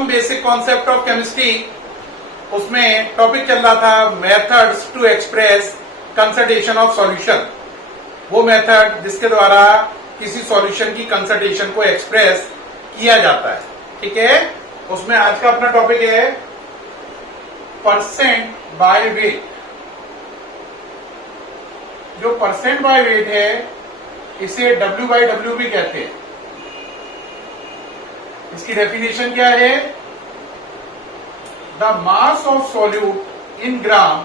Some basic concept of chemistry, उसमें topic चल रहा था methods to express concentration of solution. वो मेथड जिसके द्वारा किसी सॉल्यूशन की कंसंट्रेशन को एक्सप्रेस किया जाता है। ठीक है, उसमें आज का अपना टॉपिक है परसेंट बाय वेट। जो परसेंट बाय वेट है इसे W/W भी कहते हैं। इसकी डेफिनेशन क्या है? The mass of solute in gram,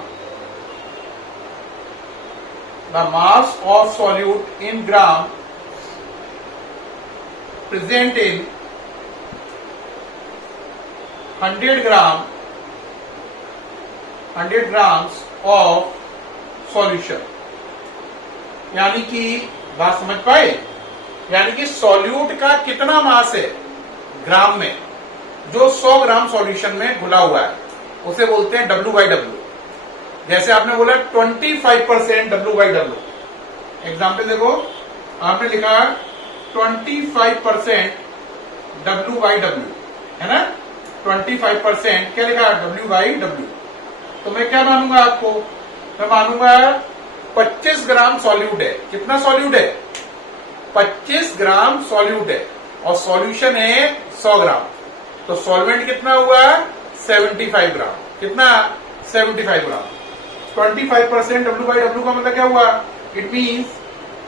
the mass of solute in gram present in 100 grams of solution. यानी कि बात समझ पाए? यानी कि सॉल्यूट का कितना मास है ग्राम में, जो 100 ग्राम सॉल्यूशन में घुला हुआ है, उसे बोलते हैं W/W। जैसे आपने बोला 25% W/W। एग्जाम्पल देखो, आपने लिखा 25% W/W, है ना? 25% क्या लिखा? W/W। तो मैं क्या मानूंगा आपको? मैं मानूंगा 25 ग्राम सॉल्यूट है। कितना सॉल्यूट है? 25 ग्राम सॉल्यूट है और सॉल्यूशन है 100 ग्राम। तो सॉल्वेंट कितना हुआ? 75 ग्राम। कितना? 75 ग्राम। 25% W/W का मतलब क्या हुआ? It means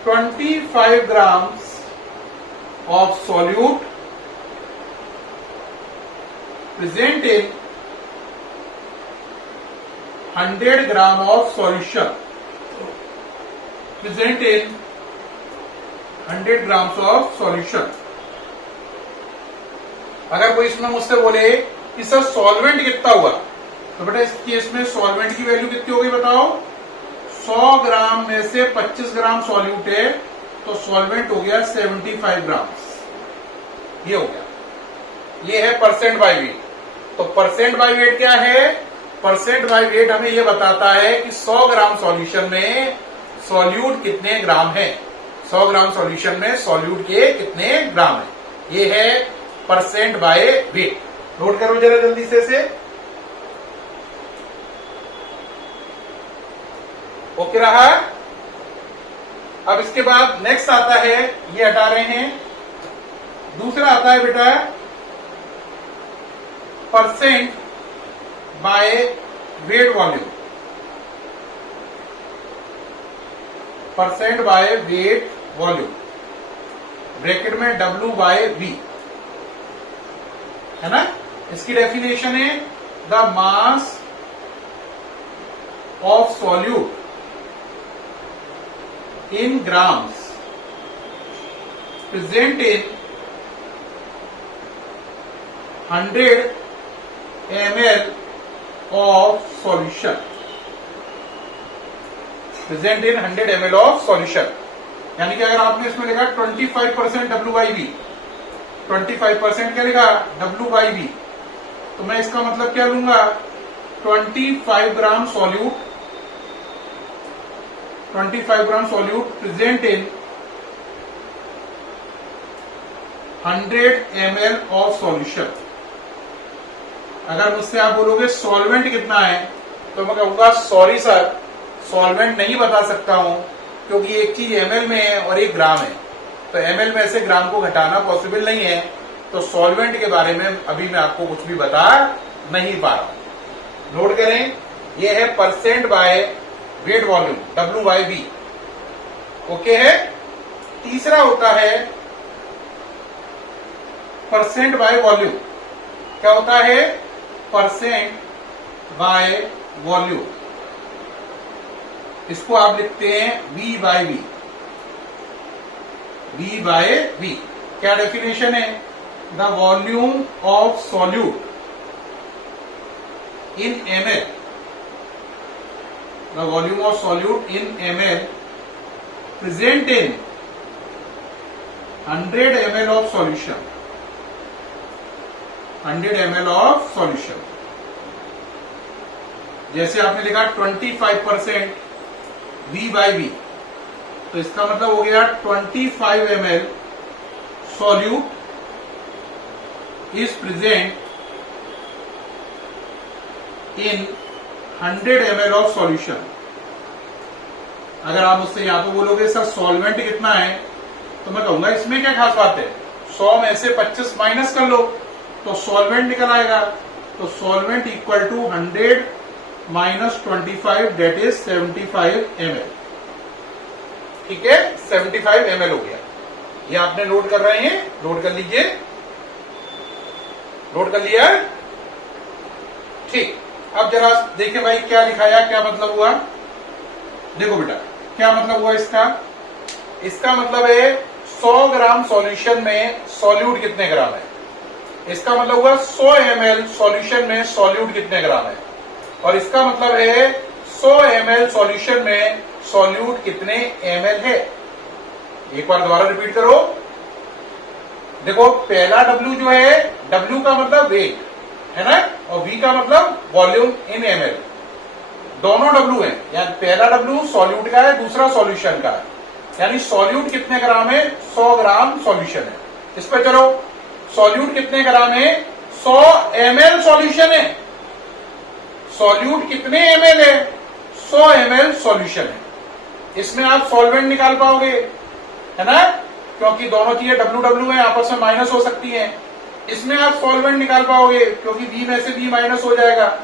25 grams of solute present in 100 gram of solution, present in 100 grams of solution. अगर कोई इसमें मुझसे बोले कि सर सॉल्वेंट कितना हुआ, तो बेटा इस केस में सॉल्वेंट की वैल्यू कितनी होगी बताओ? 100 ग्राम में से 25 ग्राम सॉल्यूट है तो सॉल्वेंट हो गया 75 ग्राम्स। ये हो गया, ये है परसेंट बाय वेट। तो परसेंट बाय वेट क्या है? परसेंट बाय वेट हमें ये बताता है कि 100 ग्राम सॉल्यूशन में सॉल्यूट कितने ग्राम है, 100 ग्राम सॉल्यूशन में सॉल्यूट के कितने ग्राम है। ये है परसेंट बाय वेट। नोट करो जरा जल्दी से इसे। ओके रहा? अब इसके बाद नेक्स्ट आता है, ये हटा रहे हैं, दूसरा आता है बेटा percent by weight volume. Percent by weight volume, bracket में W/V, है ना? इसकी डेफिनेशन है the mass of solute in grams present in 100 ml of solution, present in 100 ml of solution. यानी कि अगर आपने इसमें लिखा 25% W/V, 25% क्या लिखा? W/V, तो मैं इसका मतलब क्या लूंगा? 25 gram solute, 25 gram solute present in 100 ml of solution. अगर मुझसे आप बोलोगे सॉल्वेंट कितना है, तो मैं कहूंगा सॉरी सर, सॉल्वेंट नहीं बता सकता हूं, क्योंकि एक चीज ml में है और एक ग्राम है, तो ml में से ग्राम को घटाना पॉसिबल नहीं है। तो सॉल्वेंट के बारे में अभी मैं आपको कुछ भी बता नहीं पा रहा हूं। नोट करें, यह है percent by weight volume, W/V। Okay है? तीसरा होता है परसेंट बाय वॉल्यूम। क्या होता है? Percent by volume. इसको आप लिखते हैं V/V, V/V। क्या डेफिनेशन है? The volume of solute in ml, the volume of solute in ml present in 100 ml of solution, 100 ml of solution. जैसे आपने लिखा 25% V/V, तो इसका मतलब हो गया 25 ml solute is present in 100 ml of solution. अगर आप मुझसे यहां पे बोलोगे सर सॉल्वेंट कितना है, तो मैं कहूंगा इसमें क्या खास बात है, 100 में से 25 माइनस कर लो तो सॉल्वेंट निकल आएगा। तो solvent equal to 100 minus 25 that is 75 ml। ठीक है, 75 ml हो गया। ये आपने नोट कर रहे हैं, नोट कर लीजिए, नोट कर लिया। ठीक, अब जरा देखिए भाई क्या लिखाया, क्या मतलब हुआ। देखो बेटा क्या मतलब हुआ इसका, इसका मतलब है 100 ग्राम सॉल्यूशन में सॉल्यूट कितने ग्राम है। इसका मतलब हुआ 100 ml सॉल्यूशन में सॉल्यूट कितने ग्राम है, और इसका मतलब है 100 ml सॉल्यूशन में सॉल्यूट कितने ml है। एक बार दोबारा रिपीट करो। देखो पहला W जो है, W का मतलब वेट है ना, और V का मतलब वॉल्यूम इन ml। दोनों W है, यानी पहला W सॉल्यूट का है, दूसरा सॉल्यूशन का है, यानी सॉल्यूट कितने ग्राम है, 100 ग्राम सॉल्यूशन है। इस पर चलो, सॉल्यूट कितने ग्राम है, 100 ml सॉल्यूशन है। सॉल्यूट कितने ml है, 100 ml सॉल्यूशन है। इसमें आप सॉल्वेंट निकाल पाओगे, है ना, क्योंकि दोनों चीजें W है, आपस में माइनस हो सकती हैं। इसमें आप सॉल्वेंट निकाल पाओगे क्योंकि V में से V माइनस हो जाएगा।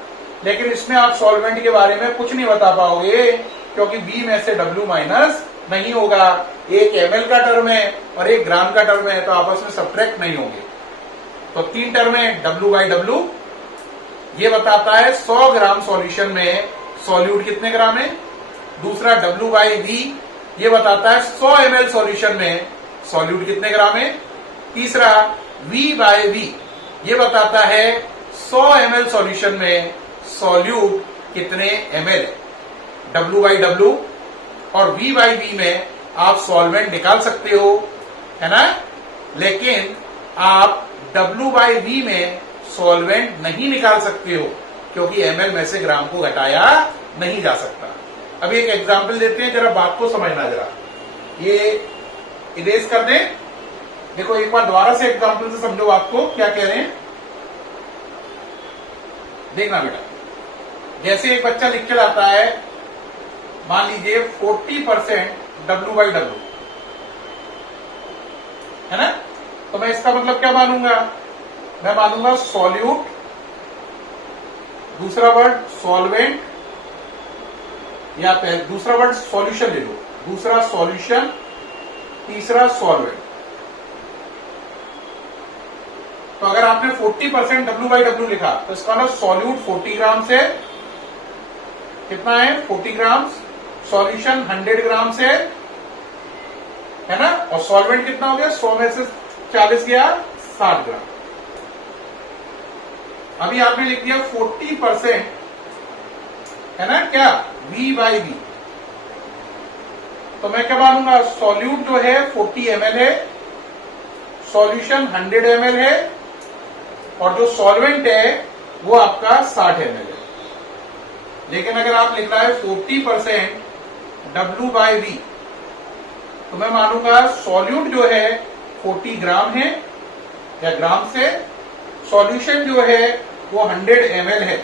लेकिन इसमें आप सॉल्वेंट के बारे में कुछ नहीं बता पाओगे क्योंकि V में से W माइनस नहीं होगा। एक ml का टर्म है और एक ग्राम का टर्म है, तो आपस में सब्ट्रैक्ट नहीं होंगे। तो 3 टर्म है, W/W ये बताता है 100 ग्राम सॉल्यूशन में सॉल्यूट कितने ग्राम है। दूसरा W/V ये बताता है 100 ml सॉल्यूशन में सॉल्यूट कितने ग्राम है। तीसरा V/V ये बताता है 100 ml सॉल्यूशन में सॉल्यूट कितने ml है। W/W और V/V में आप सॉल्वेंट निकाल सकते हो, है ना, लेकिन आप W/V में सॉल्वेंट नहीं निकाल सकते हो क्योंकि ml में से ग्राम को घटाया नहीं जा सकता। अभी एक एग्जांपल देते हैं, जरा बात को समझना। जरा ये इरेज कर दें। देखो एक बार दोबारा से एग्जांपल से समझो बात को, क्या कह रहे हैं देखना बेटा। जैसे एक बच्चा लिख के लाता है, मान लीजिए 40% W/W, है ना, तो मैं इसका मतलब क्या मानूंगा, मैं मानूंगा सॉल्यूट, दूसरा वर्ड सॉल्वेंट, या दूसरा वर्ड सॉल्यूशन ले लो, दूसरा सॉल्यूशन, तीसरा सॉल्वेंट। तो अगर आपने 40% W/W लिखा तो इसका मतलब सॉल्यूट 40 ग्राम से कितना है, 40 ग्राम, सॉल्यूशन 100 ग्राम से, है ना, और सॉल्वेंट कितना हो गया, 100 में से 40 गया, 60 ग्राम। अभी आपने लिख दिया 40%, है ना, क्या V/V, तो मैं क्या मानूंगा, सॉल्यूट जो है 40 ml है, सॉल्यूशन 100 ml है, और जो सॉल्वेंट है वो आपका 60 ml है। लेकिन अगर आप लिख रहा है 40% W/V, तो मैं मानूंगा सॉल्यूट जो है 40 ग्राम है या ग्राम से, सॉल्यूशन जो है वो 100 ml है,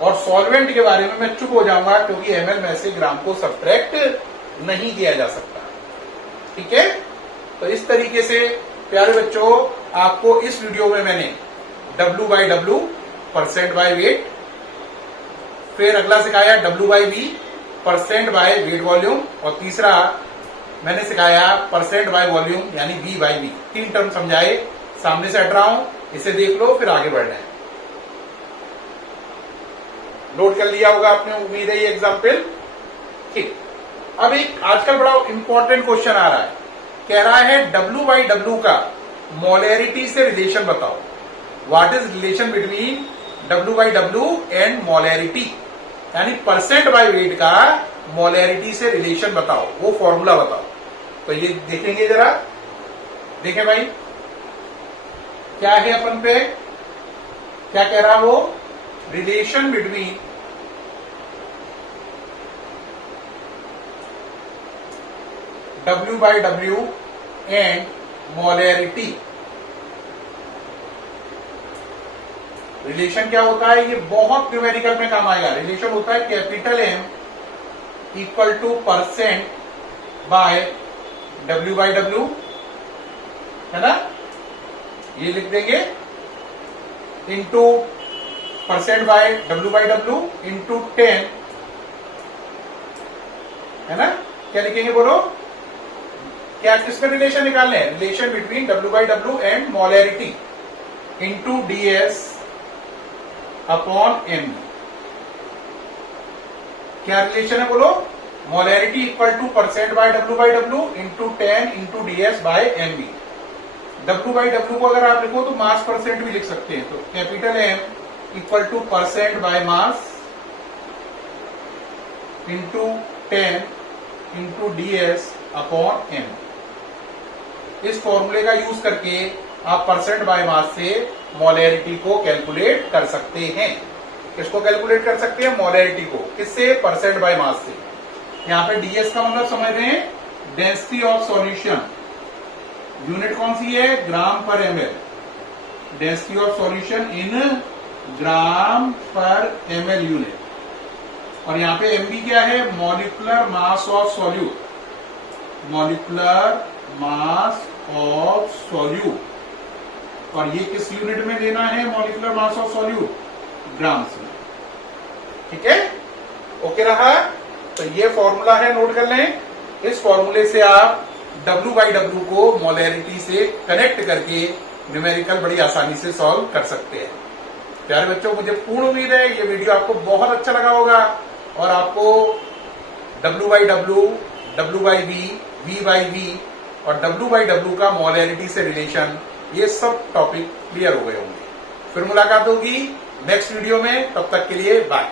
और सॉल्वेंट के बारे में मैं चुप हो जाऊंगा क्योंकि ml में से ग्राम को सब्ट्रैक्ट नहीं किया जा सकता। ठीक है, तो इस तरीके से प्यारे बच्चों आपको इस वीडियो में मैंने W/W परसेंट बाय वेट, फिर अगला सिखाया W/V percent by weight volume, और तीसरा मैंने सिखाया परसेंट बाय वॉल्यूम यानी V/V। 3 टर्म समझाए, सामने से हट रहा हूं, इसे देख लो फिर आगे बढ़ना है। नोट कर लिया होगा आपने, उम्मीद है ये एग्जाम्पल। ठीक, अब एक आजकल बड़ा इंपॉर्टेंट क्वेश्चन आ रहा है, कह रहा है W/W का मोलैरिटी से रिलेशन बताओ। What is relation between W/W and molarity, यानी परसेंट बाय वेट का मोलैरिटी से रिलेशन बताओ, वो फॉर्मूला बताओ। तो ये देखेंगे, जरा देखें भाई क्या है अपन पे, क्या कह रहा वो, relation between W/W and molarity. Relation क्या होता है, ये बहुत न्यूमेरिकल में काम आएगा। रिलेशन होता है capital M equal to percent by W, है ना, ये लिख देंगे into percent by W into 10, है ना। क्या लिखेंगे बोलो, क्या किसका रिलेशन निकालना है, relation between W and molarity into ds upon M. क्या रिलेशन है बोलो, molarity equal to percent by W into 10 into ds by M B. W को अगर आप लिखो तो मास परसेंट भी लिख सकते हैं, तो capital M equal to percent by mass into 10 into ds upon M. इस फॉर्मूले का यूज करके आप परसेंट बाय मास से मोलैरिटी को कैलकुलेट कर सकते हैं। किसको कैलकुलेट कर सकते हैं, मोलैरिटी को, किससे, परसेंट बाय मास से। यहाँ पे ds का मतलब समझ रहे हैं, डेंसिटी ऑफ सॉल्यूशन। यूनिट कौन सी है, gram per ml, density of solution in gram per ml unit. और यहाँ पे mb क्या है, molecular mass of solute, molecular mass of solute. और ये किस यूनिट में देना है, molecular mass of solute, gram से। ठीक है, ओके रहा। तो ये फॉर्मूला है, नोट कर लें। इस फॉर्मूले से आप W/W को मोलैरिटी से कनेक्ट करके न्यूमेरिकल बड़ी आसानी से सॉल्व कर सकते हैं। प्यारे बच्चों, मुझे पूर्ण उम्मीद है ये वीडियो आपको बहुत अच्छा लगा होगा और आपको W/W, W/V, V/V और W/W का मोलैरिटी से रिलेशन, ये सब टॉपिक क्लियर हो गए होंगे। फिर मुलाकात होगी नेक्स्ट वीडियो में, तब तक के लिए बाय।